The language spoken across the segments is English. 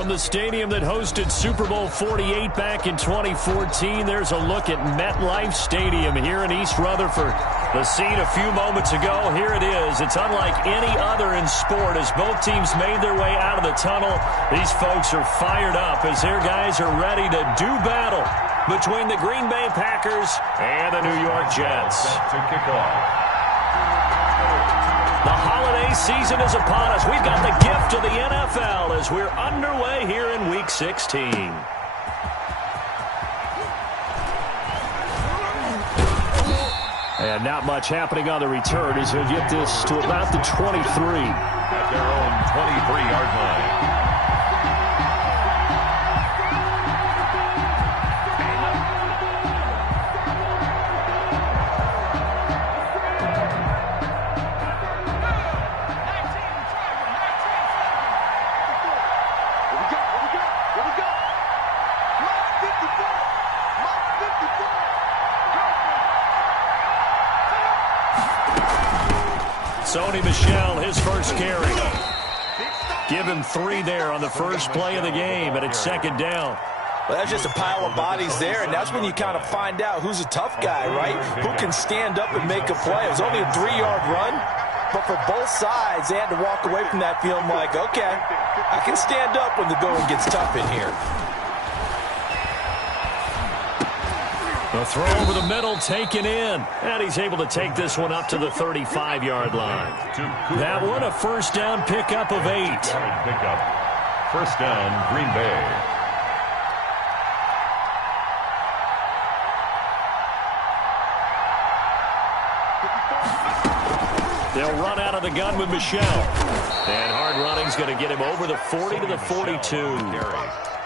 From the stadium that hosted Super Bowl 48 back in 2014, there's a look at MetLife Stadium here in East Rutherford. The scene a few moments ago, here it is. It's unlike any other in sport as both teams made their way out of the tunnel. These folks are fired up as their guys are ready to do battle between the Green Bay Packers and the New York Jets. To kick off. The holiday season is upon us. We've got the gift of the NFL as we're underway here in Week 16. And not much happening on the return as he'll get this to about the 23. At their own 23-yard line. Sony Michel, his first carry. Give him 3 there on the first play of the game, and it's second down. Well, that's just a pile of bodies there, and that's when you kind of find out who's a tough guy, right? Who can stand up and make a play. It was only a 3-yard run, but for both sides, they had to walk away from that feeling like, okay, I can stand up when the going gets tough in here. The throw over the middle taken in. And he's able to take this one up to the 35-yard line. That one a first down pickup of 8. Pickup. First down, Green Bay. They'll run out of the gun with Michel. And hard running's going to get him over the 40 to the 42.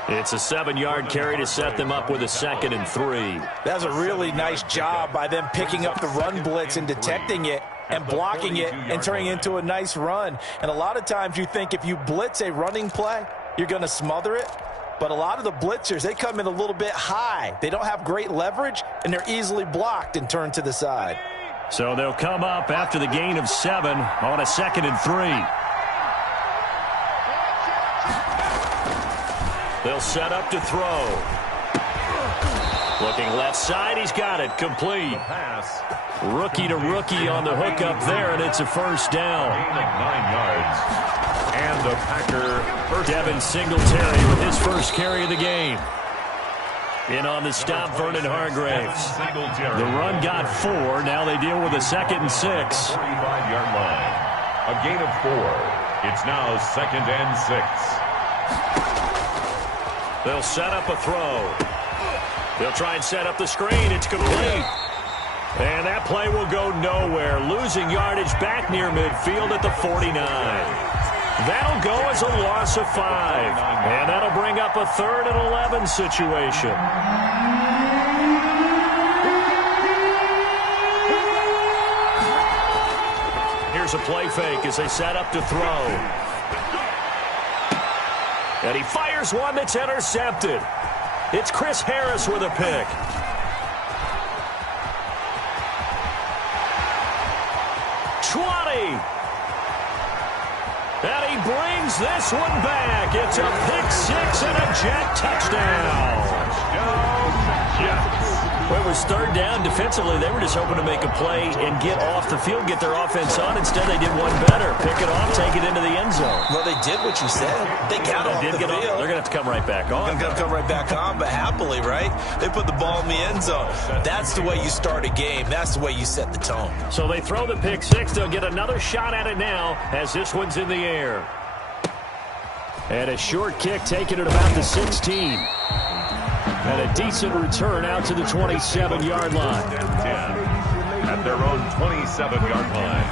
It's a 7-yard carry to set them up with a 2nd and 3. That's a really nice job by them picking up the run blitz and detecting it and blocking it and turning it into a nice run. And a lot of times you think if you blitz a running play, you're going to smother it. But a lot of the blitzers, they come in a little bit high. They don't have great leverage, and they're easily blocked and turned to the side. So they'll come up after the gain of 7 on a 2nd and 3. They'll set up to throw. Looking left side, he's got it. Complete. Pass. Rookie to rookie on the hookup there, and it's a first down. 9 yards. And the Packer. Devin Singletary with his first carry of the game. In on the stop, Vernon Hargraves. The run got 4. Now they deal with a 2nd and 6. 35-yard line. A gain of 4. It's now 2nd and 6. They'll set up a throw. They'll try and set up the screen. It's complete. And that play will go nowhere. Losing yardage back near midfield at the 49. That'll go as a loss of 5. And that'll bring up a 3rd and 11 situation. Here's a play fake as they set up to throw. And he fires one that's intercepted. It's Chris Harris with a pick. And he brings this one back. It's a pick 6 and a Jet touchdown. Well, it was 3rd down. Defensively, they were just hoping to make a play and get off the field, get their offense on. Instead, they did one better. Pick it off, take it into the end zone. Well, they did what you said. They got off the field. They're going to have to come right back on. They're going to come right back on, but happily, right? They put the ball in the end zone. That's the way you start a game. That's the way you set the tone. So they throw the pick 6. They'll get another shot at it now as this one's in the air. And a short kick taken at about the 16. And a decent return out to the 27-yard line. At their own 27-yard line.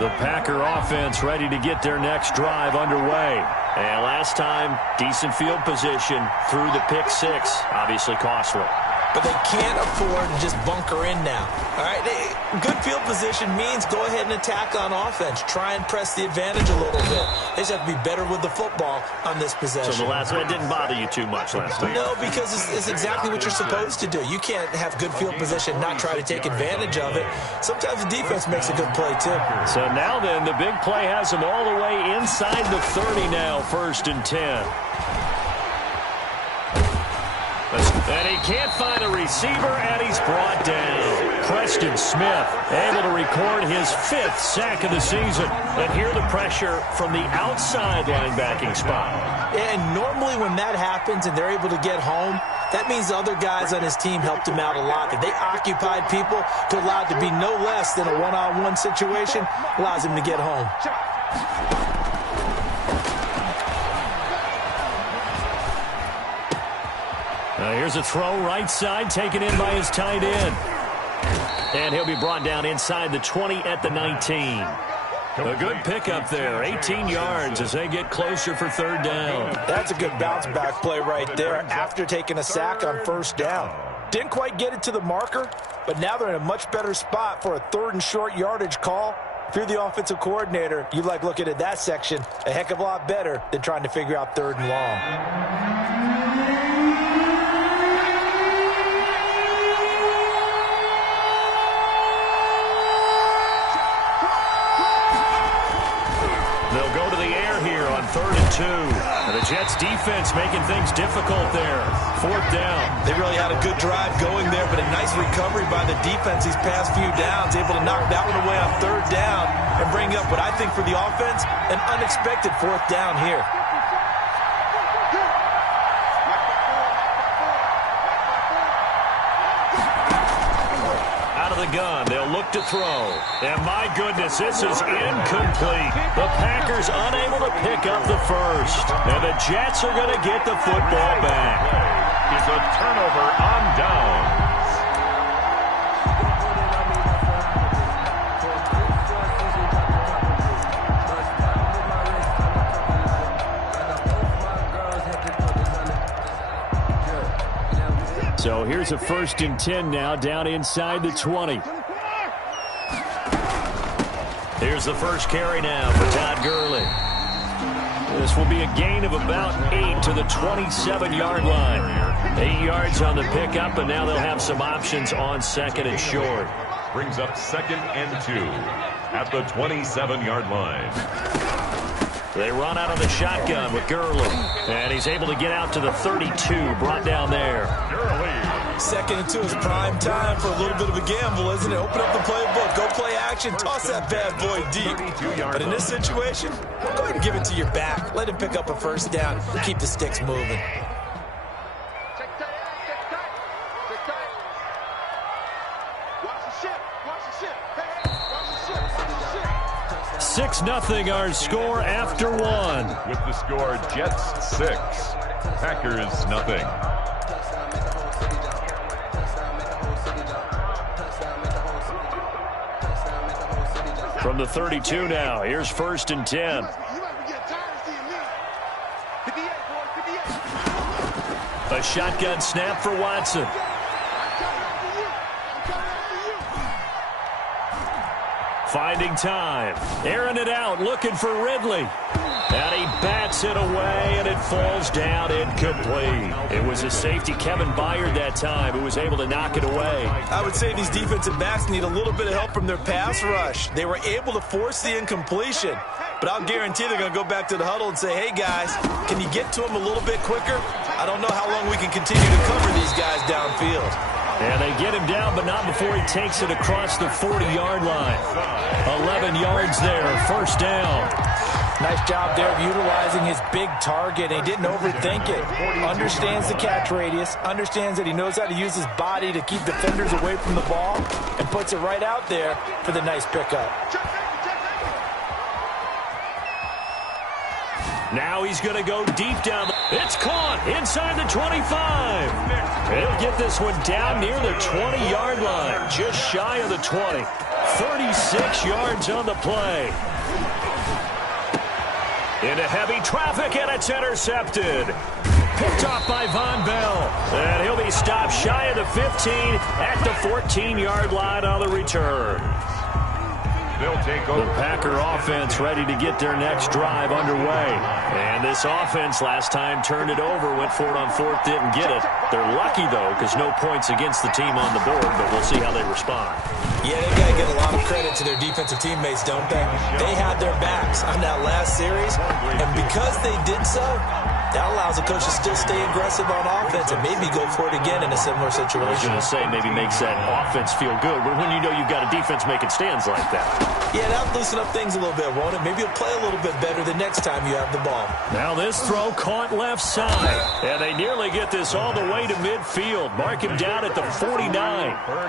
The Packer offense ready to get their next drive underway. And last time, decent field position through the pick 6. Obviously costly. but they can't afford to just bunker in now. All right, good field position means go ahead and attack on offense. Try and press the advantage a little bit. They just have to be better with the football on this possession. So the last one didn't bother you too much last time? No, because it's exactly what you're supposed to do. You can't have good field position, not try to take advantage of it. Sometimes the defense makes a good play, too. So now then, the big play has them all the way inside the 30 now, 1st and 10. And he can't find a receiver, and he's brought down. Preston Smith able to record his 5th sack of the season. And hear the pressure from the outside linebacking spot. And normally when that happens and they're able to get home, that means the other guys on his team helped him out a lot. That they occupied people to allow it to be no less than a one-on-one situation, allows him to get home. Here's a throw right side, taken in by his tight end. And he'll be brought down inside the 20 at the 19. A good pickup there, 18 yards as they get closer for 3rd down. That's a good bounce-back play right there after taking a sack on 1st down. Didn't quite get it to the marker, but now they're in a much better spot for a 3rd and short yardage call. If you're the offensive coordinator, you like looking at that section a heck of a lot better than trying to figure out 3rd and long. They'll go to the air here on 3rd and 2. And the Jets defense making things difficult there. 4th down. They really had a good drive going there, but a nice recovery by the defense these past few downs, able to knock that one away on 3rd down and bring up what I think for the offense, an unexpected 4th down here. Gun. They'll look to throw. And my goodness, this is incomplete. The Packers unable to pick up the 1st. And the Jets are going to get the football back. It's a turnover on downs. So here's a 1st and 10 now, down inside the 20. Here's the first carry now for Todd Gurley. This will be a gain of about 8 to the 27-yard line. 8 yards on the pickup, and now they'll have some options on 2nd and short. Brings up 2nd and 2 at the 27-yard line. They run out of the shotgun with Gurley. And he's able to get out to the 32, brought down there. Gurley. 2nd and 2 is prime time for a little bit of a gamble, isn't it? Open up the playbook, go play action, toss that bad boy deep. But in this situation, go ahead and give it to your back. Let him pick up a 1st down, keep the sticks moving. 6-0 our score after 1. With the score, Jets 6, Packers nothing. From the 32 now, here's 1st and 10. A shotgun snap for Watson. Finding time. Airing it out, looking for Ridley. And he bats it away, and it falls down incomplete. It was a safety, Kevin Byard, that time, who was able to knock it away. I would say these defensive backs need a little bit of help from their pass rush. They were able to force the incompletion. But I'll guarantee they're going to go back to the huddle and say, hey, guys, can you get to him a little bit quicker? I don't know how long we can continue to cover these guys downfield. And they get him down, but not before he takes it across the 40-yard line. 11 yards there, 1st down. Nice job there of utilizing his big target. He didn't overthink it. Understands the catch radius, understands that he knows how to use his body to keep defenders away from the ball, and puts it right out there for the nice pickup. Now he's going to go deep down. It's caught inside the 25. He'll get this one down near the 20-yard line, just shy of the 20. 36 yards on the play. Into heavy traffic, and it's intercepted. Picked off by Von Bell. And he'll be be stopped shy of the 15 at the 14-yard line on the return. They'll take over. The Packer offense ready to get their next drive underway. And this offense last time turned it over, went for it on fourth, didn't get it. They're lucky, though, because no points against the team on the board, but we'll see how they respond. Yeah, they got to give a lot of credit to their defensive teammates, don't they? They had their backs on that last series, and because they did so, that allows the coach to still stay aggressive on offense and maybe go for it again in a similar situation. I was going to say maybe makes that offense feel good, but when you know you've got a defense making stands like that. Yeah, that'll loosen up things a little bit, won't it? Maybe you'll play a little bit better the next time you have the ball. Now this throw caught left side, and they nearly get this all the way to midfield. Mark him down at the 49.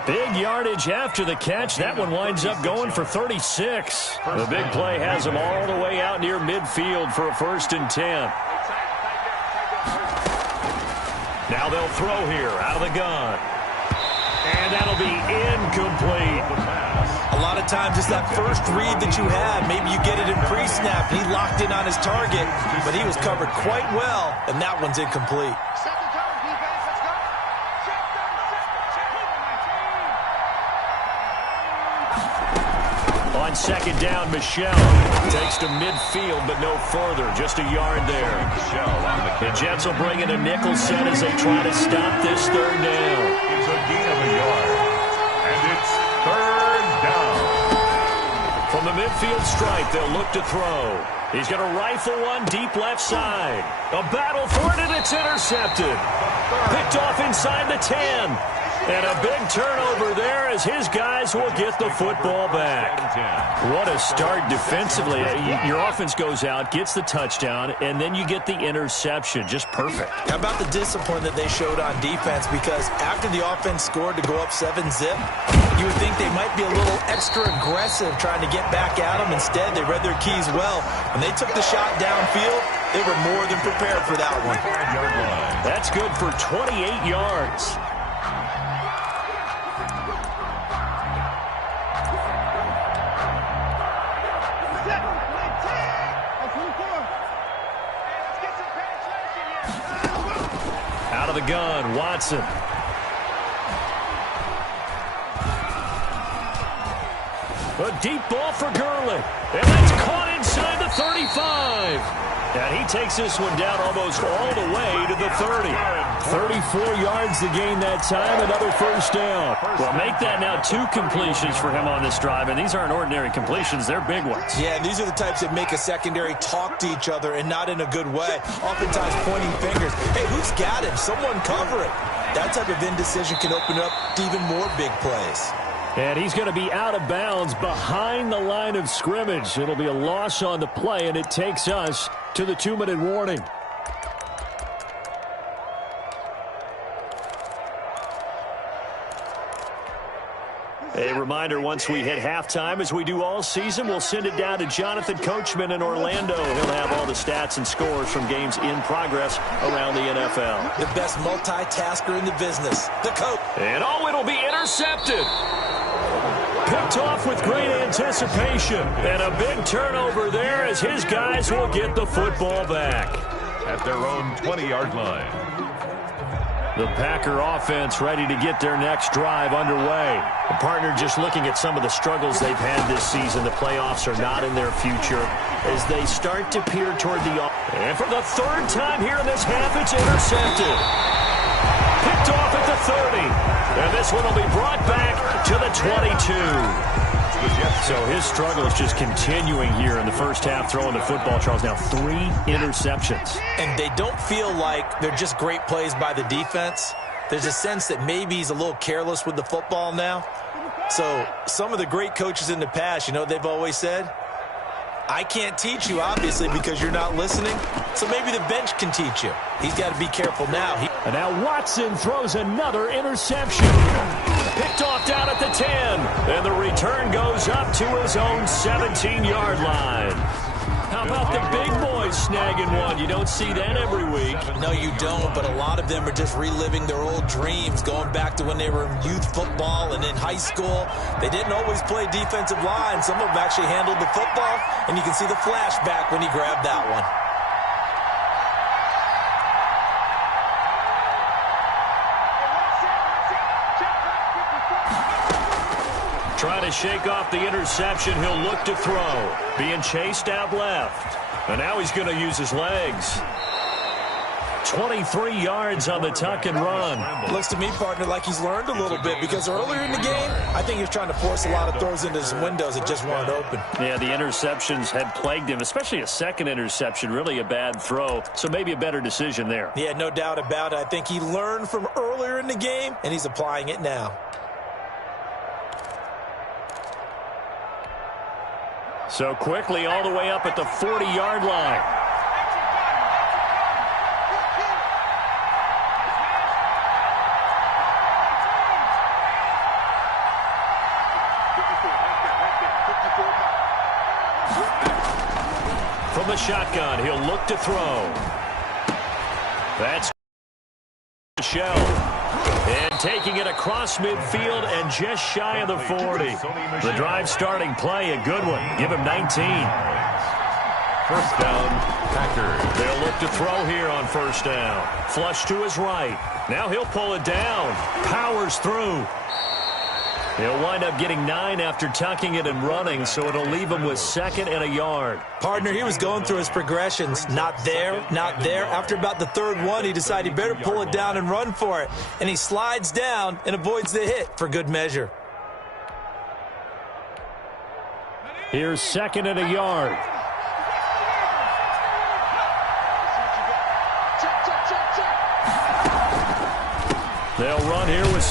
Big yardage after the catch. That one winds up going for 36. The big play has him all the way out near midfield for a 1st and 10. Now they'll throw here out of the gun. And that'll be incomplete. A lot of times it's that first read that you have. Maybe you get it in pre-snap. He locked in on his target, but he was covered quite well, and that one's incomplete. On 2nd down, Michelle takes to midfield, but no further. Just a yard there. The Jets will bring in a nickel set as they try to stop this 3rd down. It's a gain of a yard, and it's 3rd down. From the midfield stripe, they'll look to throw. He's going to rifle one deep left side. A battle for it, and it's intercepted. Picked off inside the 10. And a big turnover there as his guys will get the football back. What a start defensively. Your offense goes out, gets the touchdown, and then you get the interception. Just perfect. How about the discipline that they showed on defense? Because after the offense scored to go up 7-zip, you would think they might be a little extra aggressive trying to get back at them. Instead, they read their keys well. When they took the shot downfield, they were more than prepared for that one. That's good for 28 yards. Out of the gun, Watson. A deep ball for Gurley. And that's caught inside the 35. And he takes this one down almost all the way to the 30. 34 yards to gain that time, another 1st down. Well, make that now 2 completions for him on this drive, and these aren't ordinary completions. They're big ones. Yeah, and these are the types that make a secondary talk to each other and not in a good way. Oftentimes pointing fingers. Hey, who's got him? Someone cover it. That type of indecision can open up to even more big plays. And he's going to be out of bounds behind the line of scrimmage. It'll be a loss on the play, and it takes us to the 2-minute warning. A reminder, once we hit halftime, as we do all season, we'll send it down to Jonathan Coachman in Orlando. He'll have all the stats and scores from games in progress around the NFL. The best multitasker in the business, the coach. And it'll be intercepted. Picked off with great anticipation. And a big turnover there as his guys will get the football back. At their own 20-yard line. The Packer offense ready to get their next drive underway. The partner just looking at some of the struggles they've had this season. The playoffs are not in their future as they start to peer toward the offense. And for the 3rd time here in this half, it's intercepted. Picked off at the 30. And this one will be brought back to the 22. So his struggle is just continuing here in the first half, throwing the football, Charles. Now 3 interceptions. And they don't feel like they're just great plays by the defense. There's a sense that maybe he's a little careless with the football now. So some of the great coaches in the past, you know, they've always said, I can't teach you, obviously, because you're not listening. So maybe the bench can teach you. He's got to be careful now. And now Watson throws another interception. Picked off down at the 10. And the return goes up to his own 17-yard line. How about the big boys snagging one? You don't see that every week. No, you don't, but a lot of them are just reliving their old dreams, going back to when they were in youth football and in high school. They didn't always play defensive line. Some of them actually handled the football, and you can see the flashback when he grabbed that one. Trying to shake off the interception. He'll look to throw. Being chased out left. And now he's going to use his legs. 23 yards on the tuck and run. Looks to me, partner, like he's learned a little bit, because earlier in the game, I think he was trying to force a lot of throws into some windows that just weren't open. Yeah, the interceptions had plagued him, especially a second interception, really a bad throw. So maybe a better decision there. Yeah, no doubt about it. I think he learned from earlier in the game, and he's applying it now. So quickly all the way up at the 40-yard line. From the shotgun, he'll look to throw. That's Shell. And taking it across midfield and just shy of the 40. The drive starting play, a good one. Give him 19. First down, Packers. They'll look to throw here on first down. Flush to his right. Now he'll pull it down. Powers through. He'll wind up getting 9 after tucking it and running, so it'll leave him with 2nd and a yard. Partner, he was going through his progressions. Not there, not there. After about the 3rd one, he decided he better pull it down and run for it. And he slides down and avoids the hit for good measure. Here's 2nd and a yard. They'll run here with...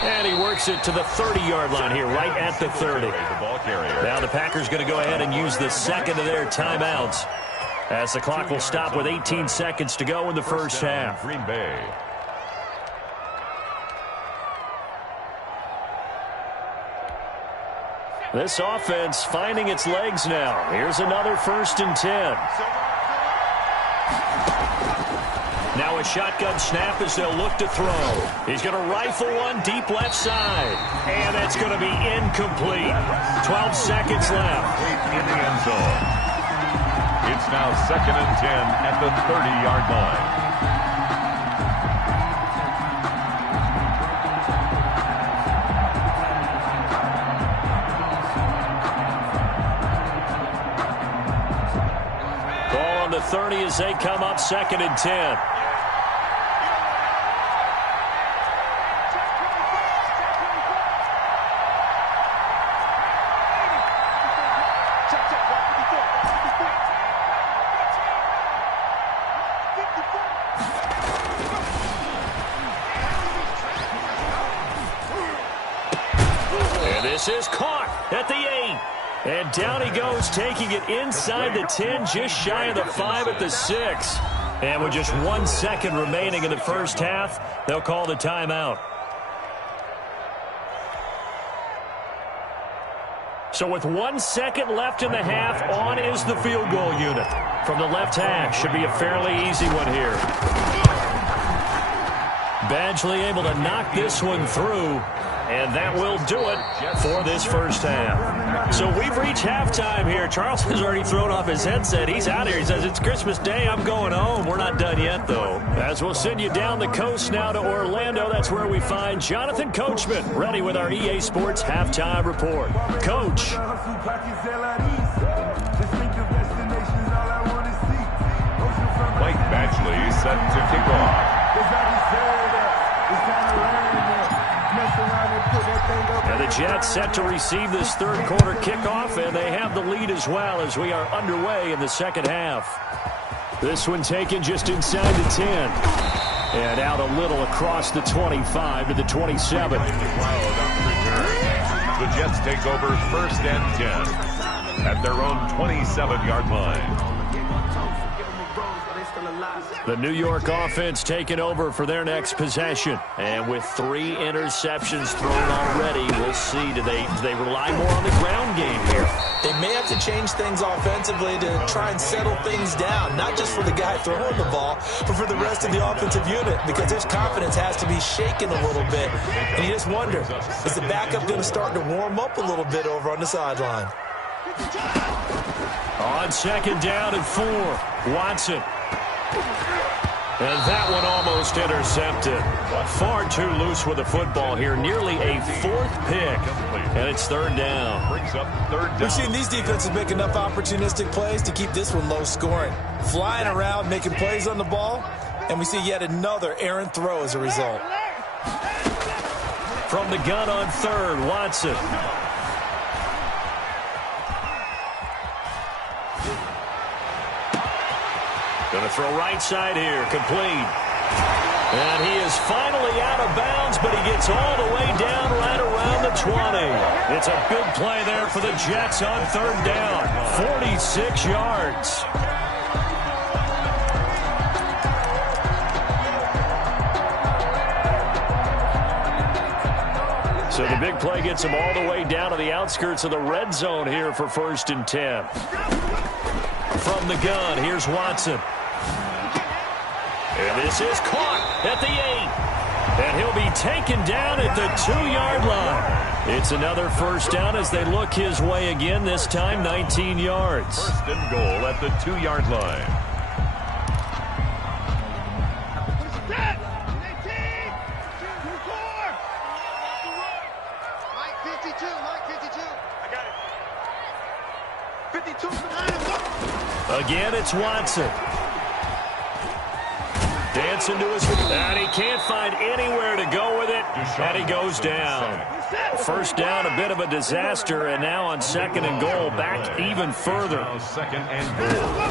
And he works it to the 30-yard line here, right at the 30. Now the Packers going to go ahead and use the 2nd of their timeouts, as the clock will stop with 18 seconds to go in the first half. Green Bay. This offense finding its legs now. Here's another 1st and 10. Now a shotgun snap as they'll look to throw. He's going to rifle one deep left side. And that's going to be incomplete. 12 seconds left. In the end zone. It's now 2nd and 10 at the 30-yard line. Ball on the 30 as they come up 2nd and 10. This is caught at the 8. And down he goes, taking it inside the 10, just shy of the 5 at the 6. And with just 1 second remaining in the first half, they'll call the timeout. So with 1 second left in the half, on is the field goal unit. From the left hash, should be a fairly easy one here. Badgley able to knock this one through. And that will do it for this first half. So we've reached halftime here. Charles has already thrown off his headset. He's out here. He says, it's Christmas Day. I'm going home. We're not done yet, though. As we'll send you down the coast now to Orlando. That's where we find Jonathan Coachman, ready with our EA Sports halftime report. Coach. Mike Badgley set to kick off. And the Jets set to receive this 3rd quarter kickoff, and they have the lead as well as we are underway in the second half. This one taken just inside the 10. And out a little across the 25 to the 27. The Jets take over 1st and 10 at their own 27-yard line. The New York offense taking over for their next possession. And with 3 interceptions thrown already, we'll see. Do they rely more on the ground game here? They may have to change things offensively to try and settle things down, not just for the guy throwing the ball, but for the rest of the offensive unit, because their confidence has to be shaken a little bit. And you just wonder, is the backup going to start to warm up a little bit over on the sideline? On 2nd down and 4, Watson. And that one almost intercepted. Far too loose with the football here. Nearly a fourth pick. And it's third down. We've seen these defenses make enough opportunistic plays to keep this one low scoring. Flying around, making plays on the ball. And we see yet another errant throw as a result. From the gun on third, Watson. Going to throw right side here, complete. And he is finally out of bounds, but he gets all the way down right around the 20. It's a big play there for the Jets on third down. 46 yards. So the big play gets him all the way down to the outskirts of the red zone here for 1st and 10. From the gun, here's Watson. And this is caught at the 8. And he'll be taken down at the 2-yard line. It's another first down as they look his way again, this time 19 yards. 1st and goal at the 2-yard line. Again, it's Watson. Dancing to his feet. And he can't find anywhere to go with it. And he goes down. First down, a bit of a disaster. And now on 2nd and goal, back even further. 2nd and goal.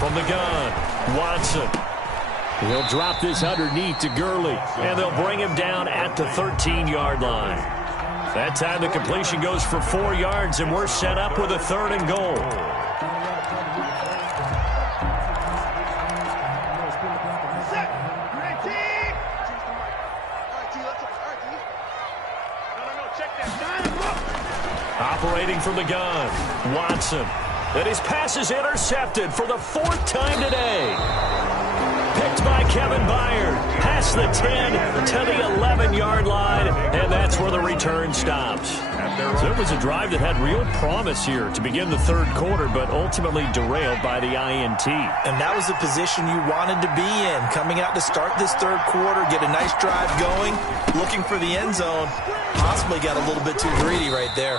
From the gun, Watson. He'll drop this underneath to Gurley. And they'll bring him down at the 13-yard line. That time the completion goes for 4 yards, and we're set up with a 3rd and goal. Operating from the gun, Watson. And his pass is intercepted for the 4th time today. Picked by Kevin Byard. Past the 10 to the 11-yard line, and that's where the return stops. So it was a drive that had real promise here to begin the 3rd quarter, but ultimately derailed by the INT. And that was the position you wanted to be in. Coming out to start this 3rd quarter, get a nice drive going, looking for the end zone. Possibly got a little bit too greedy right there.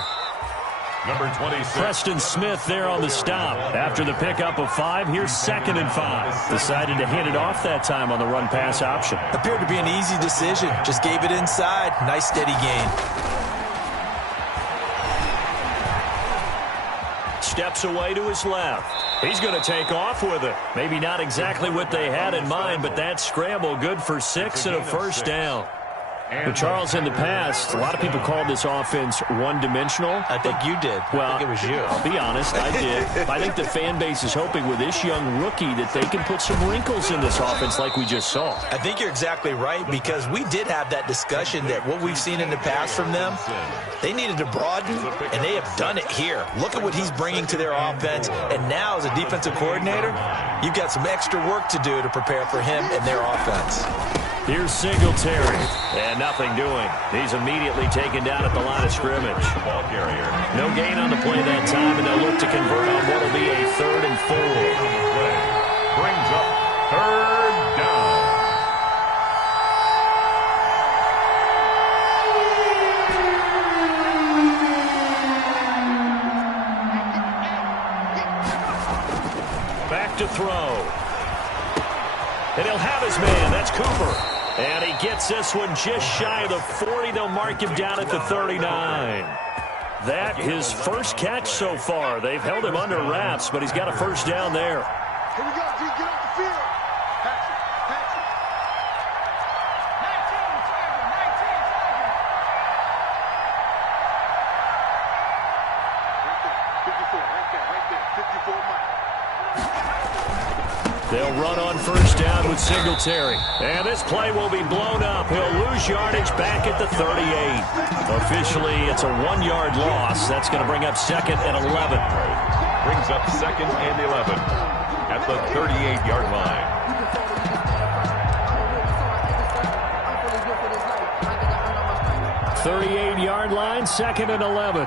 Number 26. Preston Smith there on the stop. After the pickup of 5, here's 2nd and 5. Decided to hand it off that time on the run-pass option. Appeared to be an easy decision. Just gave it inside. Nice steady gain. Steps away to his left. He's going to take off with it. Maybe not exactly what they had in mind, but that scramble good for 6 and a first down. But Charles, in the past, a lot of people called this offense one-dimensional. I think you did. Well, I think it was you. I'll be honest, I did. I think the fan base is hoping with this young rookie that they can put some wrinkles in this offense like we just saw. I think you're exactly right, because we did have that discussion that what we've seen in the past from them, they needed to broaden, and they have done it here. Look at what he's bringing to their offense, and now as a defensive coordinator, you've got some extra work to do to prepare for him and their offense. Here's Singletary, and nothing doing. He's immediately taken down at the line of scrimmage. Ball carrier. No gain on the play that time, and they'll look to convert on what will be a 3rd and 4. Brings up 3rd down. Back to throw. And he'll have his man. That's Cooper. And he gets this one just shy of the 40. They'll mark him down at the 39. That his first catch so far. They've held him under wraps, but he's got a first down there. Here we go, G. Get off the field. Pass it. Pass it. 19, 54, right there. 54 miles. They'll run on first down with Singletary. And this play will be blown up. He'll lose yardage back at the 38. Officially, it's a 1-yard loss. That's going to bring up 2nd and 11. Brings up 2nd and 11 at the 38-yard line. .38-yard line, 2nd and 11.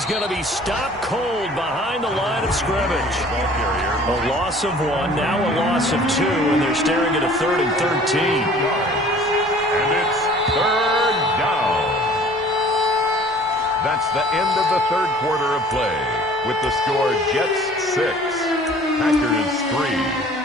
is going to be stopped cold behind the line of scrimmage. A loss of 1, now a loss of 2, and they're staring at a 3rd and 13. And it's 3rd down. That's the end of the 3rd quarter of play, with the score Jets 6, Packers 3.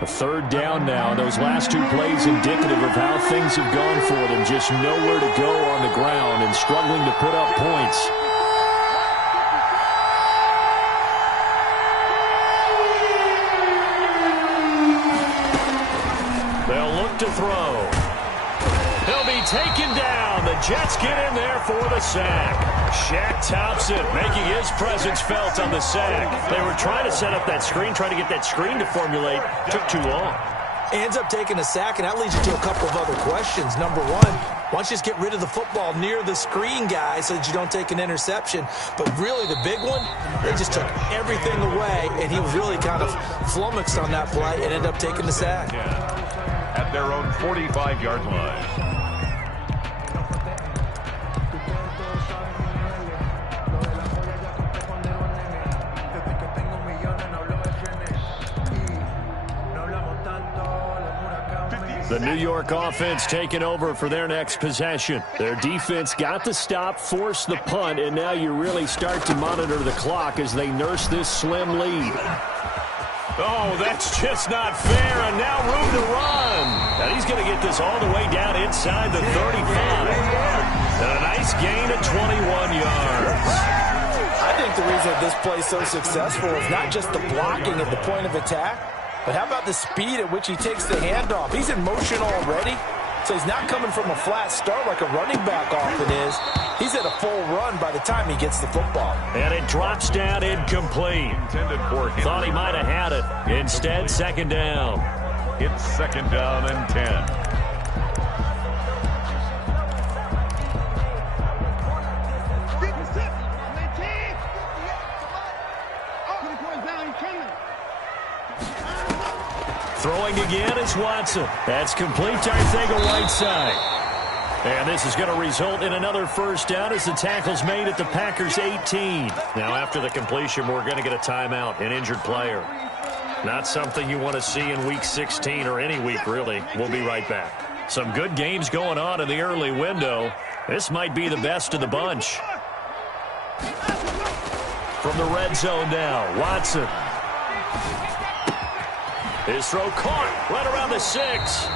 A 3rd down now. Those last 2 plays indicative of how things have gone for them. Just nowhere to go on the ground and struggling to put up points. They'll look to throw. He'll be taken down. The Jets get in there for the sack. Shaq Thompson making his presence felt on the sack. They were trying to set up that screen, trying to get that screen to formulate. Took too long. Ends up taking a sack, and that leads you to a couple of other questions. Number 1, why don't you just get rid of the football near the screen guy so that you don't take an interception? But really the big one, they just took everything away, and he was really kind of flummoxed on that play and ended up taking the sack. At their own 45-yard line. The New York offense taking over for their next possession. Their defense got the stop, forced the punt, and now you really start to monitor the clock as they nurse this slim lead. Oh, that's just not fair, and now room to run. And he's going to get this all the way down inside the 35. And a nice gain of 21 yards. I think the reason this play is so successful is not just the blocking at the point of attack, but how about the speed at which he takes the handoff? He's in motion already, so he's not coming from a flat start like a running back often is. He's at a full run by the time he gets the football. And it drops down incomplete. Thought he might have had it. Instead, 2nd down. It's 2nd down and 10. Throwing again is Watson. That's complete to Arcega-Whiteside. And this is going to result in another 1st down as the tackle's made at the Packers' 18. Now after the completion, we're going to get a timeout, an injured player. Not something you want to see in Week 16 or any week, really. We'll be right back. Some good games going on in the early window. This might be the best of the bunch. From the red zone now, Watson. His throw caught right around the 6.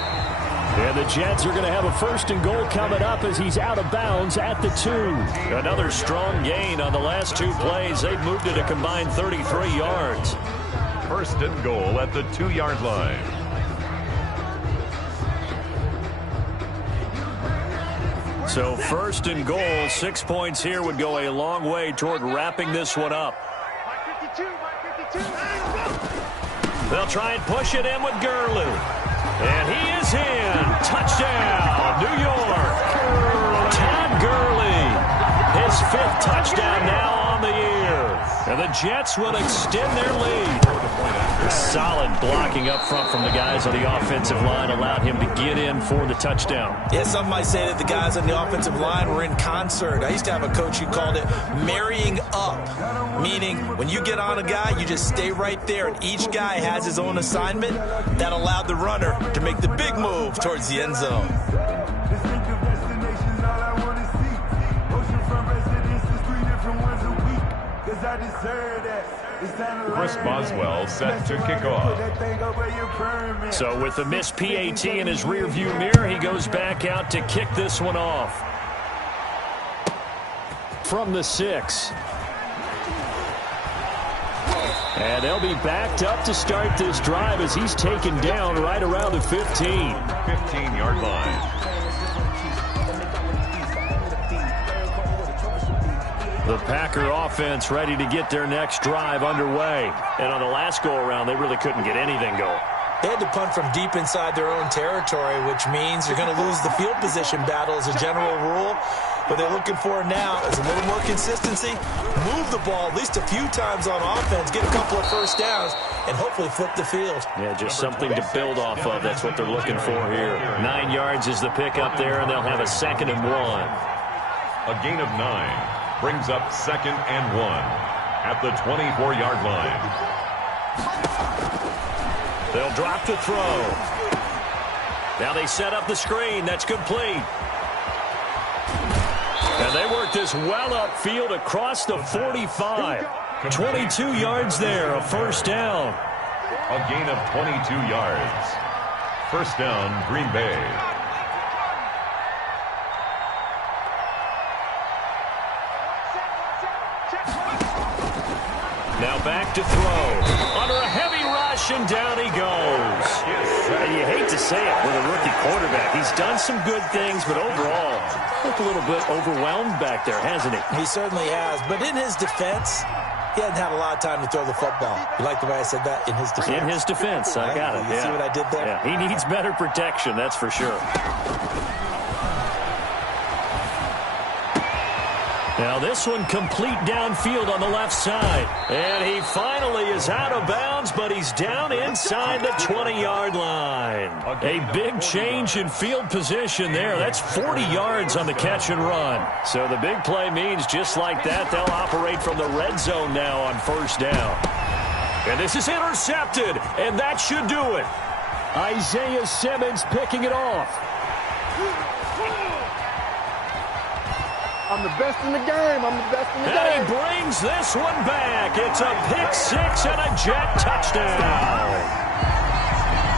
And the Jets are going to have a 1st and goal coming up as he's out of bounds at the 2. Another strong gain on the last 2 plays. They've moved it a combined 33 yards. 1st and goal at the 2-yard line. So 1st and goal, 6 points here would go a long way toward wrapping this one up. They'll try and push it in with Gurley. And he is in. Touchdown, New York. Todd Gurley. His 5th touchdown now on the year. And the Jets will extend their lead. Solid blocking up front from the guys on the offensive line allowed him to get in for the touchdown. Yeah, some might say that the guys on the offensive line were in concert. I used to have a coach who called it marrying up, meaning when you get on a guy, you just stay right there, and each guy has his own assignment. That allowed the runner to make the big move towards the end zone. Chris Boswell set to kick off. So with the missed PAT in his rearview mirror, he goes back out to kick this one off. From the 6. And they'll be backed up to start this drive as he's taken down right around the 15. 15-yard line. The Packer offense ready to get their next drive underway. And on the last go-around, they really couldn't get anything going. They had to punt from deep inside their own territory, which means you're going to lose the field position battle as a general rule. What they're looking for now is a little more consistency, move the ball at least a few times on offense, get a couple of first downs, and hopefully flip the field. Yeah, just something to build off of. That's what they're looking for here. 9 yards is the pick up there, and they'll have a 2nd and 1. A gain of 9 brings up 2nd and 1 at the 24-yard line. They'll drop to throw. Now they set up the screen. That's complete. And they work this well upfield across the 45. 22 yards there, a first down. A gain of 22 yards. First down, Green Bay. Now back to throw. Under a heavy rush, and down he goes. And you hate to say it with a rookie quarterback. He's done some good things, but overall, looked a little bit overwhelmed back there, hasn't he? He certainly has. But in his defense, he hadn't had a lot of time to throw the football. You like the way I said that? In his defense? In his defense. I got it. You see what I did there? Yeah, he needs better protection, that's for sure. Now this one complete downfield on the left side. And he finally is out of bounds, but he's down inside the 20-yard line. A big change in field position there. That's 40 yards on the catch and run. So the big play means just like that, they'll operate from the red zone now on first down. And this is intercepted, and that should do it. Isaiah Simmons picking it off. I'm the best in the game. I'm the best in the game. And he brings this one back. It's a pick six and a Jet touchdown.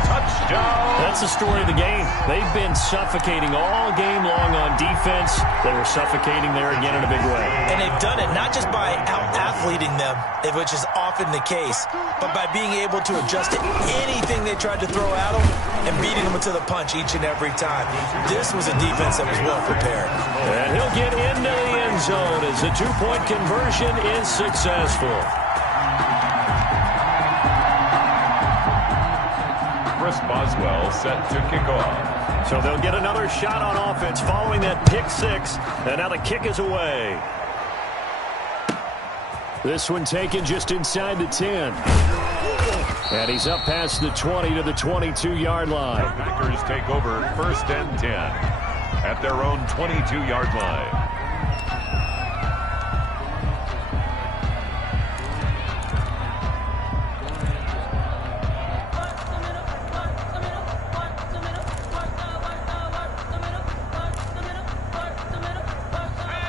Touchdown. That's the story of the game. They've been suffocating all game long on defense. They were suffocating there again in a big way. And they've done it not just by out-athleting them, which is often the case, but by being able to adjust to anything they tried to throw at them and beating them to the punch each and every time. This was a defense that was well prepared. And he'll get into the end zone as the two-point conversion is successful. Chris Boswell set to kick off. So they'll get another shot on offense following that pick six. And now the kick is away. This one taken just inside the 10. And he's up past the 20 to the 22-yard line. The Packers take over 1st and 10 at their own 22-yard line.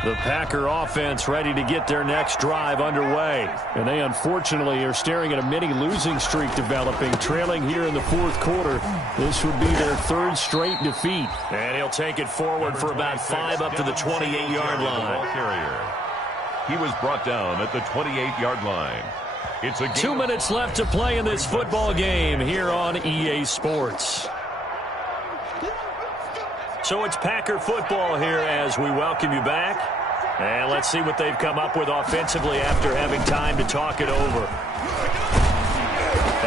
The Packer offense ready to get their next drive underway. And they unfortunately are staring at a mini losing streak developing, trailing here in the 4th quarter. This would be their 3rd straight defeat. And he'll take it forward for about 5 up to the 28-yard line. He was brought down at the 28-yard line. It's a 2 minutes left to play in this football game here on EA Sports. So it's Packer football here as we welcome you back. And let's see what they've come up with offensively after having time to talk it over.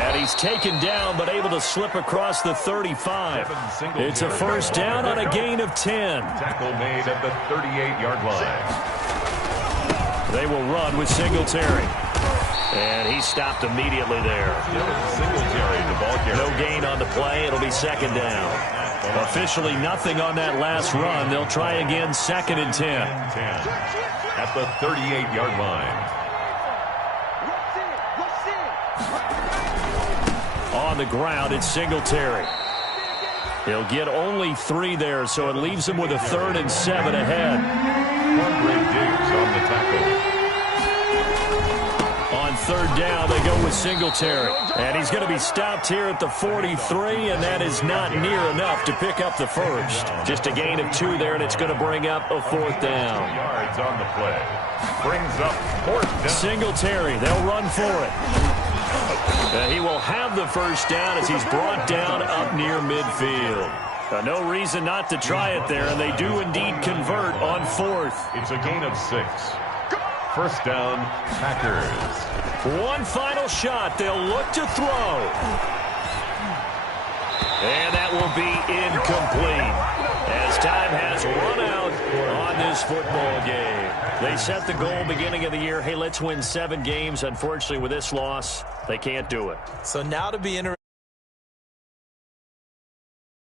And he's taken down but able to slip across the 35. It's a first down on a gain of 10. Tackle made at the 38-yard line. They will run with Singletary. And he stopped immediately there. Singletary, the ball carrier. No gain on the play. It'll be 2nd down. Officially nothing on that last run. They'll try again 2nd and 10. At the 38-yard line. On the ground, it's Singletary. He'll get only 3 there, so it leaves him with a 3rd and 7 ahead. Great digs on the tackle. On 3rd down, they go with Singletary. And he's going to be stopped here at the 43, and that is not near enough to pick up the first. Just a gain of 2 there, and it's going to bring up a 4th down. 2 yards on the play. Brings up 4th down. Singletary, they'll run for it. He will have the first down as he's brought down up near midfield. No reason not to try it there, and they do indeed convert on 4th. It's a gain of 6. First down, Packers. One final shot. They'll look to throw. And that will be incomplete as time has run out on this this football game. They set the goal beginning of the year. Hey, let's win 7 games. Unfortunately, with this loss, they can't do it. So now to be interested.